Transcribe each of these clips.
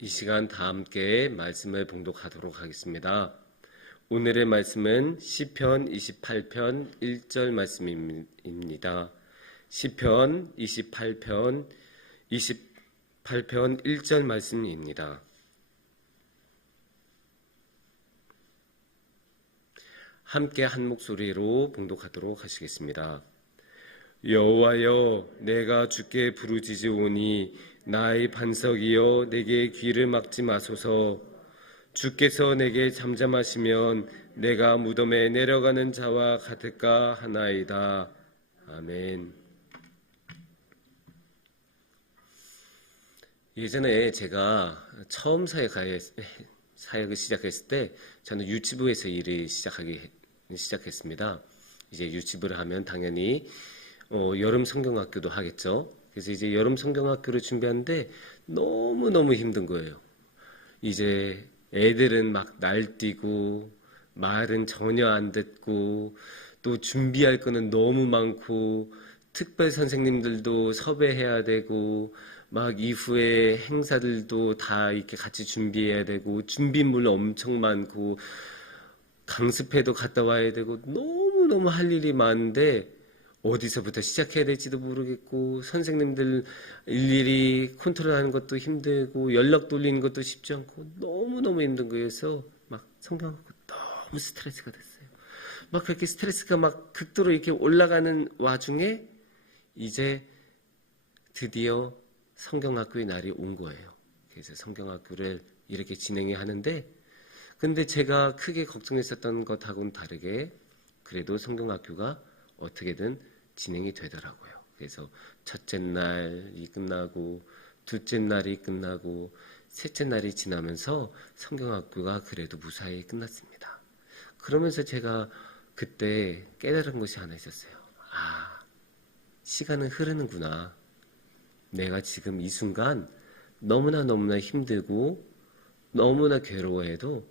이 시간 다 함께 말씀을 봉독하도록 하겠습니다. 오늘의 말씀은 시편 28편 1절 말씀입니다. 시편 28편 1절 말씀입니다. 함께 한 목소리로 봉독하도록 하시겠습니다. 여호와여, 내가 주께 부르짖으오니 나의 반석이여, 내게 귀를 막지 마소서. 주께서 내게 잠잠하시면 내가 무덤에 내려가는 자와 같을까 하나이다. 아멘. 예전에 제가 처음 사역을 시작했을 때 저는 유치부에서 일을 시작했습니다. 이제 유치부를 하면 당연히 여름 성경학교도 하겠죠. 그래서 이제 여름 성경학교를 준비하는데 너무너무 힘든 거예요. 이제 애들은 막 날뛰고 말은 전혀 안 듣고 또 준비할 거는 너무 많고 특별 선생님들도 섭외해야 되고 막 이후에 행사들도 다 이렇게 같이 준비해야 되고 준비물 엄청 많고 강습회도 갔다 와야 되고 너무너무 할 일이 많은데 어디서부터 시작해야 될지도 모르겠고 선생님들 일일이 컨트롤하는 것도 힘들고 연락 돌리는 것도 쉽지 않고 너무너무 힘든 거여서 막 성경하고 너무 스트레스가 됐어요. 막 그렇게 스트레스가 막 극도로 이렇게 올라가는 와중에 이제 드디어 성경학교의 날이 온 거예요. 그래서 성경학교를 이렇게 진행해야 하는데 근데 제가 크게 걱정했었던 것하고는 다르게 그래도 성경학교가 어떻게든 진행이 되더라고요. 그래서 첫째 날이 끝나고 둘째 날이 끝나고 셋째 날이 지나면서 성경학교가 그래도 무사히 끝났습니다. 그러면서 제가 그때 깨달은 것이 하나 있었어요. 아, 시간은 흐르는구나. 내가 지금 이 순간 너무나 힘들고 너무나 괴로워해도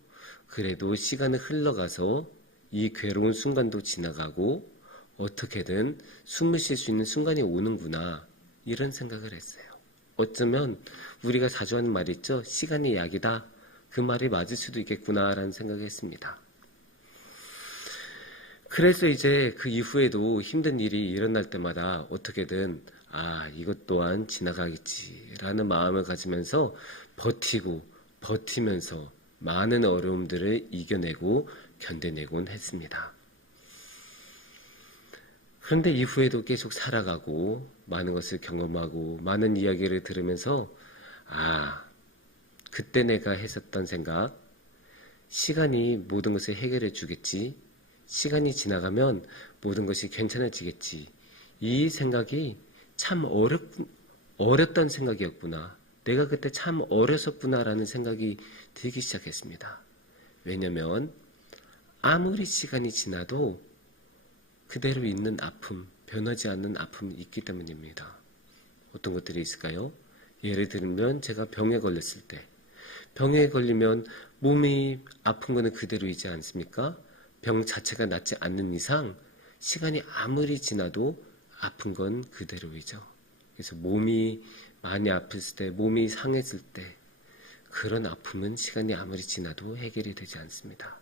그래도 시간은 흘러가서 이 괴로운 순간도 지나가고 어떻게든 숨을 쉴 수 있는 순간이 오는구나 이런 생각을 했어요. 어쩌면 우리가 자주 하는 말이 있죠. 시간이 약이다. 그 말이 맞을 수도 있겠구나라는 생각을 했습니다. 그래서 이제 그 이후에도 힘든 일이 일어날 때마다 어떻게든 이것 또한 지나가겠지라는 마음을 가지면서 버티면서 많은 어려움들을 이겨내고 견뎌내곤 했습니다. 그런데 이후에도 계속 살아가고 많은 것을 경험하고 많은 이야기를 들으면서 그때 내가 했었던 생각, 시간이 모든 것을 해결해 주겠지, 시간이 지나가면 모든 것이 괜찮아지겠지, 이 생각이 참 어렸던 생각이었구나, 내가 그때 참 어렸었구나라는 생각이 들기 시작했습니다. 왜냐면 아무리 시간이 지나도 그대로 있는 아픔, 변하지 않는 아픔이 있기 때문입니다. 어떤 것들이 있을까요? 예를 들면 제가 병에 걸렸을 때, 병에 걸리면 몸이 아픈 거는 그대로이지 않습니까? 병 자체가 낫지 않는 이상 시간이 아무리 지나도 아픈 건 그대로이죠. 그래서 몸이 많이 아팠을 때, 몸이 상했을 때 그런 아픔은 시간이 아무리 지나도 해결이 되지 않습니다.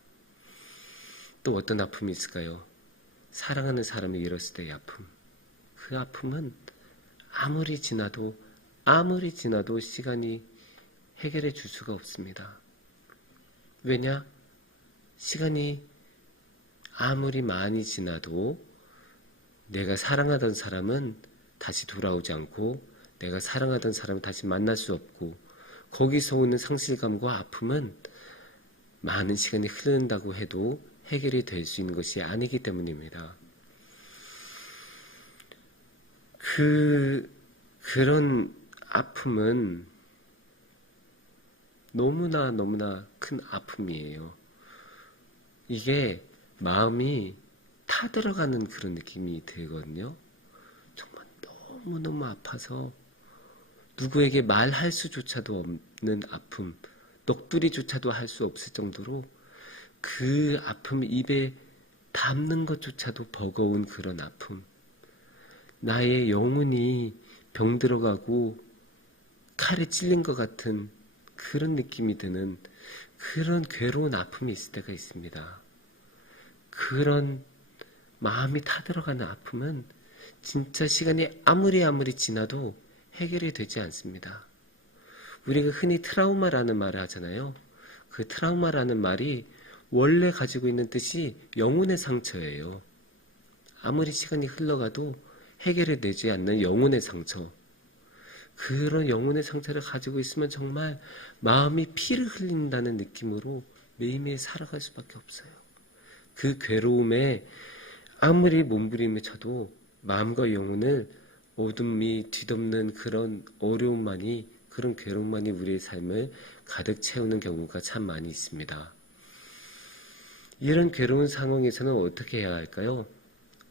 또 어떤 아픔이 있을까요? 사랑하는 사람을 잃었을 때의 아픔. 그 아픔은 아무리 지나도 시간이 해결해 줄 수가 없습니다. 왜냐? 시간이 아무리 많이 지나도 내가 사랑하던 사람은 다시 돌아오지 않고 내가 사랑하던 사람을 다시 만날 수 없고 거기서 오는 상실감과 아픔은 많은 시간이 흐른다고 해도 해결이 될 수 있는 것이 아니기 때문입니다. 그런 아픔은 너무나 큰 아픔이에요. 이게 마음이 타들어가는 그런 느낌이 들거든요. 정말 너무너무 아파서 누구에게 말할 수조차도 없는 아픔, 넋두리조차도 할 수 없을 정도로 그 아픔 입에 담는 것조차도 버거운 그런 아픔. 나의 영혼이 병들어가고 칼에 찔린 것 같은 그런 느낌이 드는 그런 괴로운 아픔이 있을 때가 있습니다. 그런 마음이 타들어가는 아픔은 진짜 시간이 아무리 지나도 해결이 되지 않습니다. 우리가 흔히 트라우마라는 말을 하잖아요. 그 트라우마라는 말이 원래 가지고 있는 뜻이 영혼의 상처예요. 아무리 시간이 흘러가도 해결이 되지 않는 영혼의 상처. 그런 영혼의 상처를 가지고 있으면 정말 마음이 피를 흘린다는 느낌으로 매일매일 살아갈 수밖에 없어요. 그 괴로움에 아무리 몸부림을 쳐도 마음과 영혼을 어둠이 뒤덮는 그런 어려움만이, 그런 괴로움만이 우리의 삶을 가득 채우는 경우가 참 많이 있습니다. 이런 괴로운 상황에서는 어떻게 해야 할까요?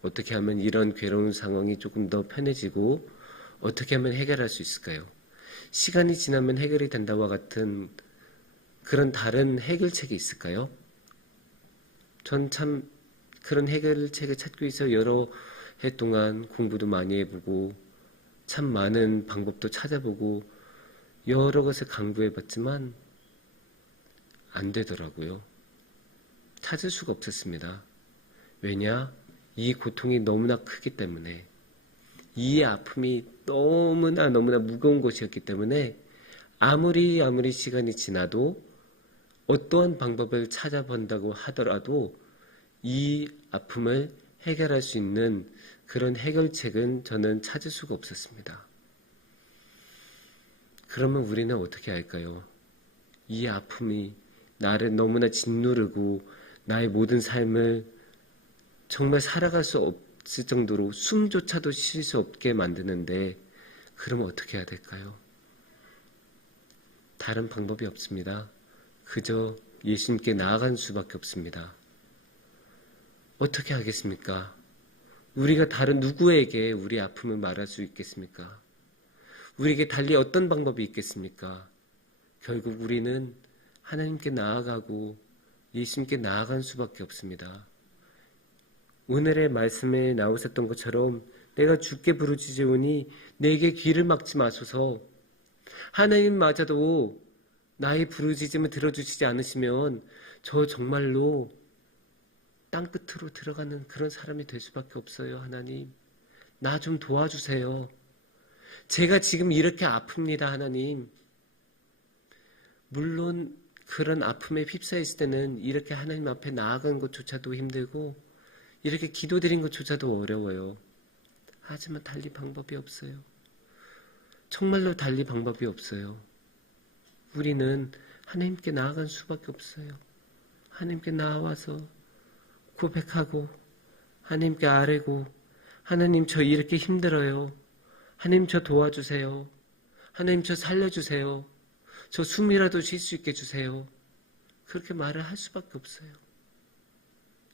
어떻게 하면 이런 괴로운 상황이 조금 더 편해지고 어떻게 하면 해결할 수 있을까요? 시간이 지나면 해결이 된다와 같은 그런 다른 해결책이 있을까요? 전 참 그런 해결책을 찾기 위해서 여러 해 동안 공부도 많이 해보고 참 많은 방법도 찾아보고 여러 것을 강구해봤지만 안 되더라고요. 찾을 수가 없었습니다. 왜냐? 이 고통이 너무나 크기 때문에, 이 아픔이 너무나 무거운 것이었기 때문에 아무리 시간이 지나도 어떠한 방법을 찾아본다고 하더라도 이 아픔을 해결할 수 있는 그런 해결책은 저는 찾을 수가 없었습니다. 그러면 우리는 어떻게 할까요? 이 아픔이 나를 너무나 짓누르고 나의 모든 삶을 정말 살아갈 수 없을 정도로 숨조차도 쉴 수 없게 만드는데, 그러면 어떻게 해야 될까요? 다른 방법이 없습니다. 그저 예수님께 나아가는 수밖에 없습니다. 어떻게 하겠습니까? 우리가 다른 누구에게 우리 아픔을 말할 수 있겠습니까? 우리에게 달리 어떤 방법이 있겠습니까? 결국 우리는 하나님께 나아가고 예수님께 나아가는 수밖에 없습니다. 오늘의 말씀에 나오셨던 것처럼 내가 주께 부르짖으오니 내게 귀를 막지 마소서. 하나님마저도 나의 부르짖음을 들어주시지 않으시면 저 정말로 땅끝으로 들어가는 그런 사람이 될 수밖에 없어요. 하나님, 나 좀 도와주세요. 제가 지금 이렇게 아픕니다. 하나님. 물론 그런 아픔에 휩싸였을 때는 이렇게 하나님 앞에 나아간 것조차도 힘들고 이렇게 기도드린 것조차도 어려워요. 하지만 달리 방법이 없어요. 정말로 달리 방법이 없어요. 우리는 하나님께 나아갈 수밖에 없어요. 하나님께 나와서 고백하고 하나님께 아뢰고, 하나님 저 이렇게 힘들어요. 하나님 저 도와주세요. 하나님 저 살려주세요. 저 숨이라도 쉴 수 있게 해주세요. 그렇게 말을 할 수밖에 없어요.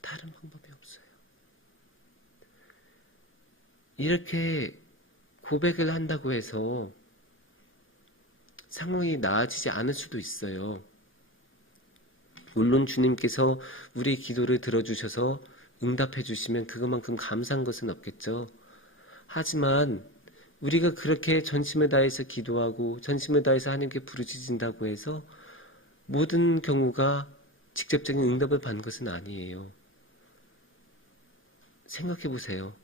다른 방법이 없어요. 이렇게 고백을 한다고 해서 상황이 나아지지 않을 수도 있어요. 물론 주님께서 우리 기도를 들어주셔서 응답해 주시면 그것만큼 감사한 것은 없겠죠. 하지만 우리가 그렇게 전심을 다해서 기도하고 전심을 다해서 하나님께 부르짖는다고 해서 모든 경우가 직접적인 응답을 받는 것은 아니에요. 생각해 보세요.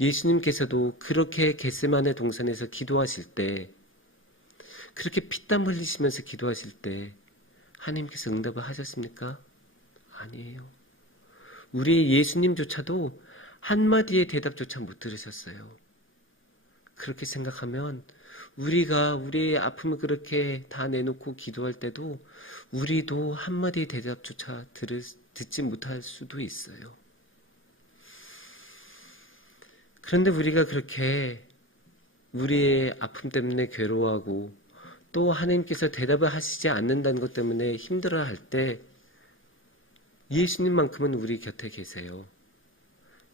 예수님께서도 그렇게 겟세마네 동산에서 기도하실 때, 그렇게 피땀 흘리시면서 기도하실 때 하나님께서 응답을 하셨습니까? 아니에요. 우리 예수님조차도 한마디의 대답조차 못 들으셨어요. 그렇게 생각하면 우리가 우리의 아픔을 그렇게 다 내놓고 기도할 때도 우리도 한마디의 대답조차 듣지 못할 수도 있어요. 그런데 우리가 그렇게 우리의 아픔 때문에 괴로워하고 또 하나님께서 대답을 하시지 않는다는 것 때문에 힘들어할 때 예수님만큼은 우리 곁에 계세요.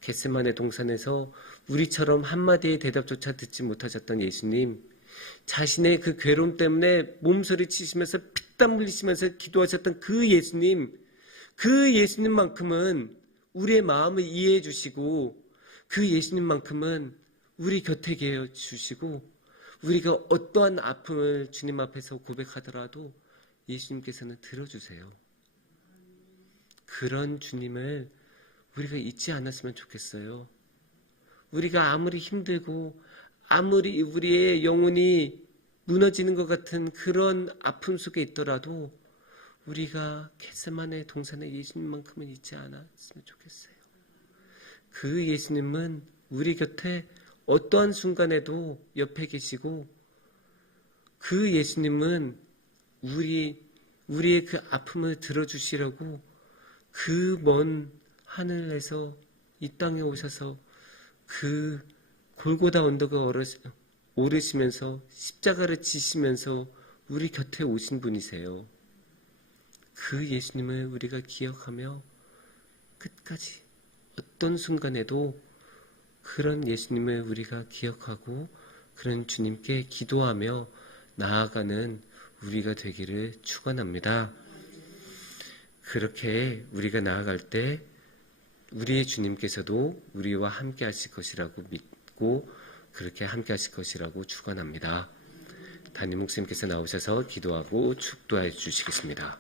겟세마네 동산에서 우리처럼 한마디의 대답조차 듣지 못하셨던 예수님, 자신의 그 괴로움 때문에 몸서리 치시면서 피땀 흘리시면서 기도하셨던 그 예수님만큼은 우리의 마음을 이해해 주시고 그 예수님만큼은 우리 곁에 계셔 주시고 우리가 어떠한 아픔을 주님 앞에서 고백하더라도 예수님께서는 들어주세요. 그런 주님을 우리가 잊지 않았으면 좋겠어요. 우리가 아무리 힘들고 아무리 우리의 영혼이 무너지는 것 같은 그런 아픔 속에 있더라도 우리가 겟세마네 동산의 예수님만큼은 잊지 않았으면 좋겠어요. 그 예수님은 우리 곁에 어떠한 순간에도 옆에 계시고 그 예수님은 우리의 그 아픔을 들어주시려고 그 먼 하늘에서 이 땅에 오셔서 그 골고다 언덕을 오르시면서 십자가를 지시면서 우리 곁에 오신 분이세요. 그 예수님을 우리가 기억하며 끝까지 어떤 순간에도 그런 예수님을 우리가 기억하고 그런 주님께 기도하며 나아가는 우리가 되기를 축원합니다. 그렇게 우리가 나아갈 때 우리의 주님께서도 우리와 함께 하실 것이라고 믿고 그렇게 함께 하실 것이라고 축원합니다. 담임 목사님께서 나오셔서 기도하고 축도해 주시겠습니다.